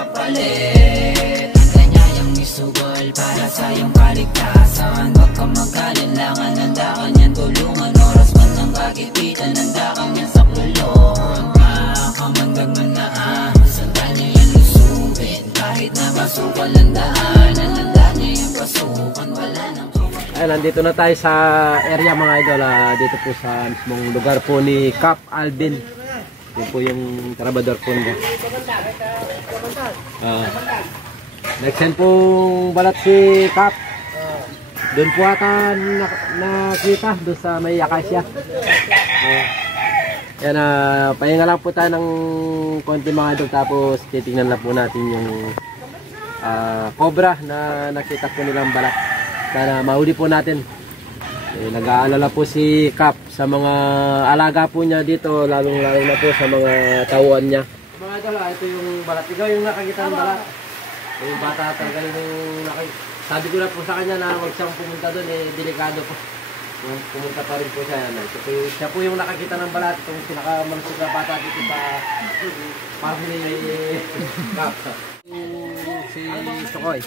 kapalit. Ang kanyang isugol para sa iyong kaligtasan. Huwag kang magkalinlangan, handa ka niyan tulungan. Oras man ng kagipitan, handa kang yan sa kulungan. Makamandag man na sandal niya yan lusubin. Kahit na pasukal ang daanan, handa niya yung pasukan. Wala nang Ayan, nandito na tayo sa area mga idol. Dito po sa mismong lugar po ni Cap Alvin. Yun po yung trabador po niya. Nag-send pong balat si Cap. Doon po ata nakita, doon sa may akasya. Yan, pahinga lang po tayo ng konti mga idol. Tapos titignan na po natin yung cobra na nakita po nilang balat. Sana mahuli po natin. Nag-aalala po si Cap sa mga alaga po niya dito, lalong-lalo na po sa mga tauhan niya. Mga idol, ito yung balat. Ikaw yung nakakita ng balat. Yung bata talaga yung nakakita. Sabi ko na po sa kanya na huwag siyang pumunta doon, delikado po. Pumunta pa rin po siya. Siya po yung nakakita ng balat. Itong pinakamalusog na bata dito sa family ni Cap. Si Chokoy.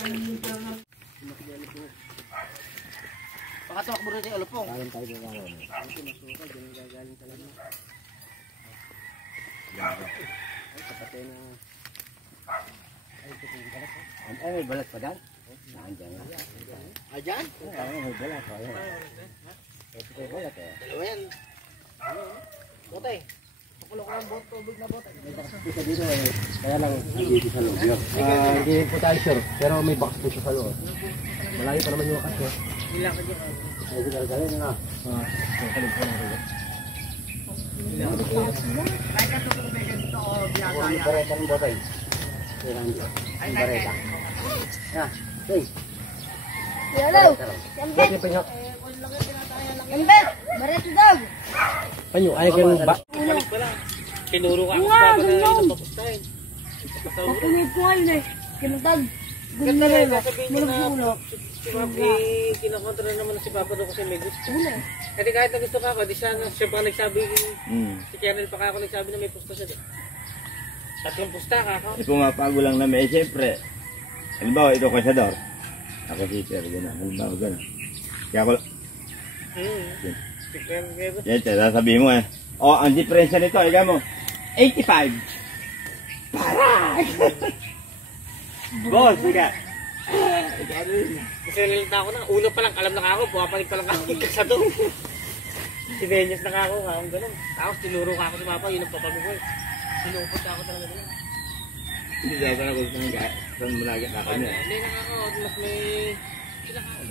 Pakatuwak mo rin yung alupong. Galing tayo ng araw. Masuka, dyan gagaling talaga. Ay, kapatay na. Ay, ito yung balat. Ay, may balat pa dyan? Saan dyan? Ah, dyan? Ay, may balat. Ito yung balat eh. Dalawa yan. Botay. Pakulok lang tubig na botay. Isa dito eh. Kaya lang, dito sa loob. Hindi po tayo sure. Pero may box po siya sa loob. Malayo pa naman yung wakas eh. Ilang ka dyan. Ay, ginagaling nga. Kakalib po natin. Kahit ka tutong beses dito o biyasaya. Ang bareta ng botay. Ang bareta. Yan. Hey. Hello. Yambet. Yambet. Bareto daw. Panyo, ayaw ka ng ba? Tinuro ka ako sa papa na ito papustahin. Papunod ko ngayon eh. Kinutag. Ganda rin ba? Mulog-mulog. Si Papi, kinakontra naman si Papa doon kasi may gusto. Kasi kahit na gusto ka ako, di siya pa nagsabi, si Kernel pa ako nagsabi na may pusta siya. Tatlong pusta ka ako. Pumapago lang namin. Siyempre, halimbawa ito kasador. Ako si Peter, gano'n. Halimbawa gano'n. Kaya ako, Si Kernel. yan, sasabihin mo eh. O, ang diferensya nito, ikaw mo, 85. Para! Boss, ika. Kasi nalita ako na, uno pa lang, alam na ako, pumapalig pa lang ako sa doon. Si Venyas na ako, akong gano'n. Tapos tinuro ka ako si Papa, yun ang papago ko eh. Sinupot ako talaga doon. Hindi daw ka na kung saan mo lagi ako niya. Hindi na ako, mas may... Sila ka ako.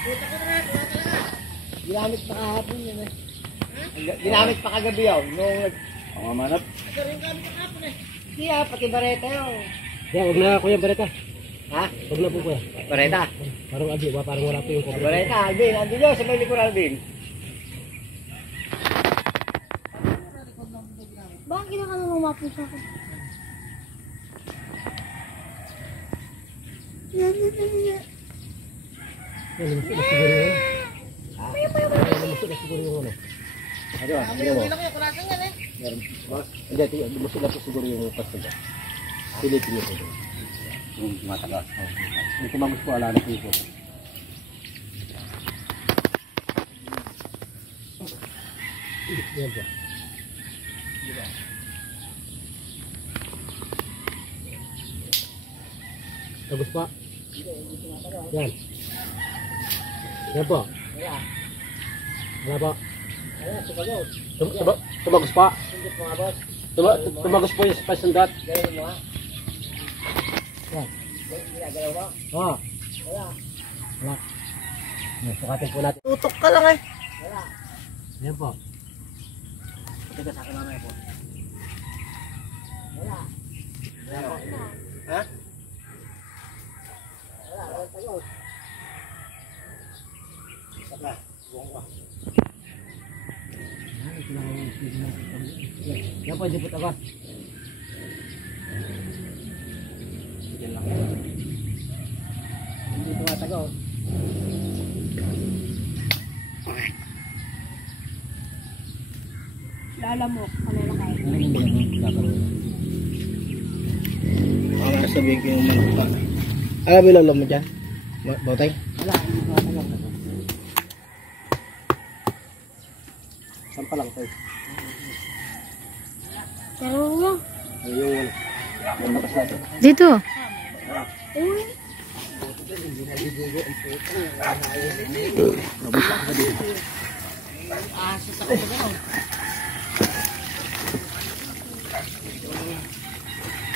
Puta ko na, puta talaga. Ginamit pa kahapon yun eh. Ginamit pa kagabi yun. Ang mamanap. Ito rin kami kakapon eh. Siya, pati bareta yun. Yan, huwag na kuya bareta. Ha? Huwag na po kuya. Bareta? Parang adi, parang wala po yung cobra. Bareta, Alvin. Alvin yun, sa may likod Alvin. Bakit kinaka na lumapo sa akin? Yan, lumusot na siguro yun. Lumusot na siguro yung ano. Ano ba? Ano mo? Lang yung kurasan yan eh. Hindi, lumusot na po siguro yung pasta. Pilitin niyo po doon. Yung matagas. Hindi kumamos po, ala na po ito. Yan po. Tagus pa. Yan. Yan po. Wala po. Tumagos pa. Tumagos po yung spice dot. Yan. Oo. Wala. Sukatin po natin. Tutok ka lang eh. Yan po. Tiga sa akin mamaya po. Ha? Yan po, hindi po tagas. Yan lang. Hindi po matagaw. Lalamok, kalalakay. sasabihin ko yung mga alam mo yung lolo mo dyan? Botay? Wala, hindi ko alam. Saan pa lang tayo? Pero mo. Ayun. Yung labas natin. Dito.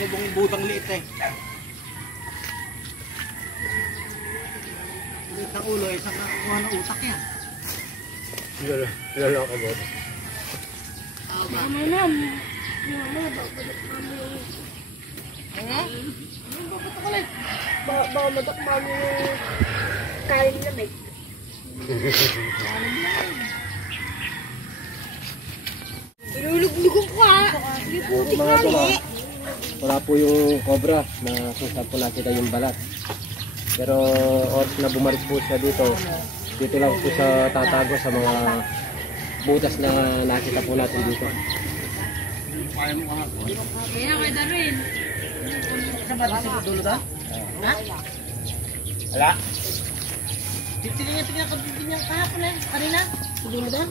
Yung butang liit eh. Liit ng ulo, isang nakakuha ng utak yan. Lalo ako ba? Mama, babalik mami yung... Baka matakma mo yung kain lamig. Iluluglugan ko ha. Hindi putik na li. Wala po yung cobra na kung saan po nakita yung balat. Pero oras na bumalik po siya dito, dito lang po siya tatago sa mga butas na nakita po natin dito. Kaya kay Darwin. Wala? Tingnan ka din yung kahapon eh. Kanina. Siguro doon.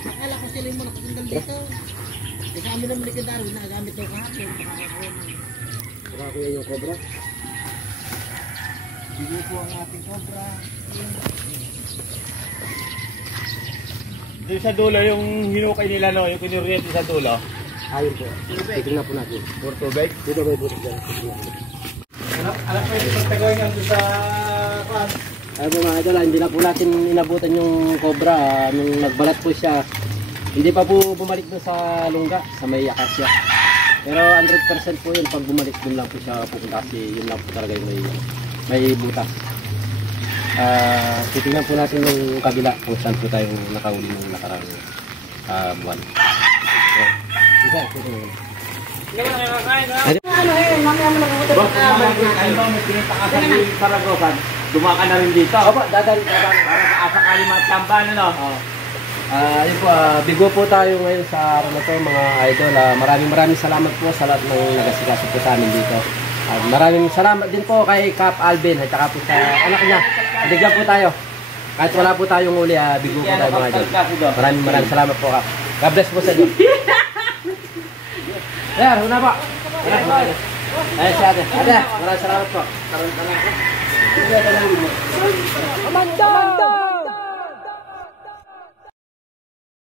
Akala ko sila yung muna katunggal dito. Kasi kami naman ni Darwin nakagamit daw kahapon. Baka kuya yung cobra. Hindi po ang ating cobra. Doon sa dulo, yung hinukay nila, no? Yung kinuriente sa dulo. Ayun po. Titignan po natin. Puro tubig. Dito may butas dyan. Alam mo yung pagtagawin nga doon sa... Ayun po mga idol, hindi na po natin inabutan yung cobra. Nung nagbalat po siya, hindi pa po bumalik doon sa lungga, sa may akasya. Pero 100% po yun, pag bumalik doon lang po siya pupunta kasi yun lang po talaga yung may butas. Titignan po natin yung kabila kung saan po tayong nakahuli ng nakarang buwan. So, isa, titignan. Hindi mo nakakain, ha? Ano eh, mamaya mo lang ako. Boss, ano ba, may pinita ka sa Saragosan, dumaka na rin dito. Opo, dadali. Para sa asakali matlamban, ano? Ayun po, bigo po tayo ngayon sa araw na to mga idol. Maraming salamat po sa lahat ng nagasikaso po sa amin dito. Maraming salamat din po kay Cap Alvin at saka po sa anak niya. Bigyan po tayo. Kahit wala po tayong uli, bigo po tayo mga idol. Maraming salamat po, Cap. God bless po sa inyo. Sir, una po. Ayun si ate. Ate, maraming salamat po. Amanda!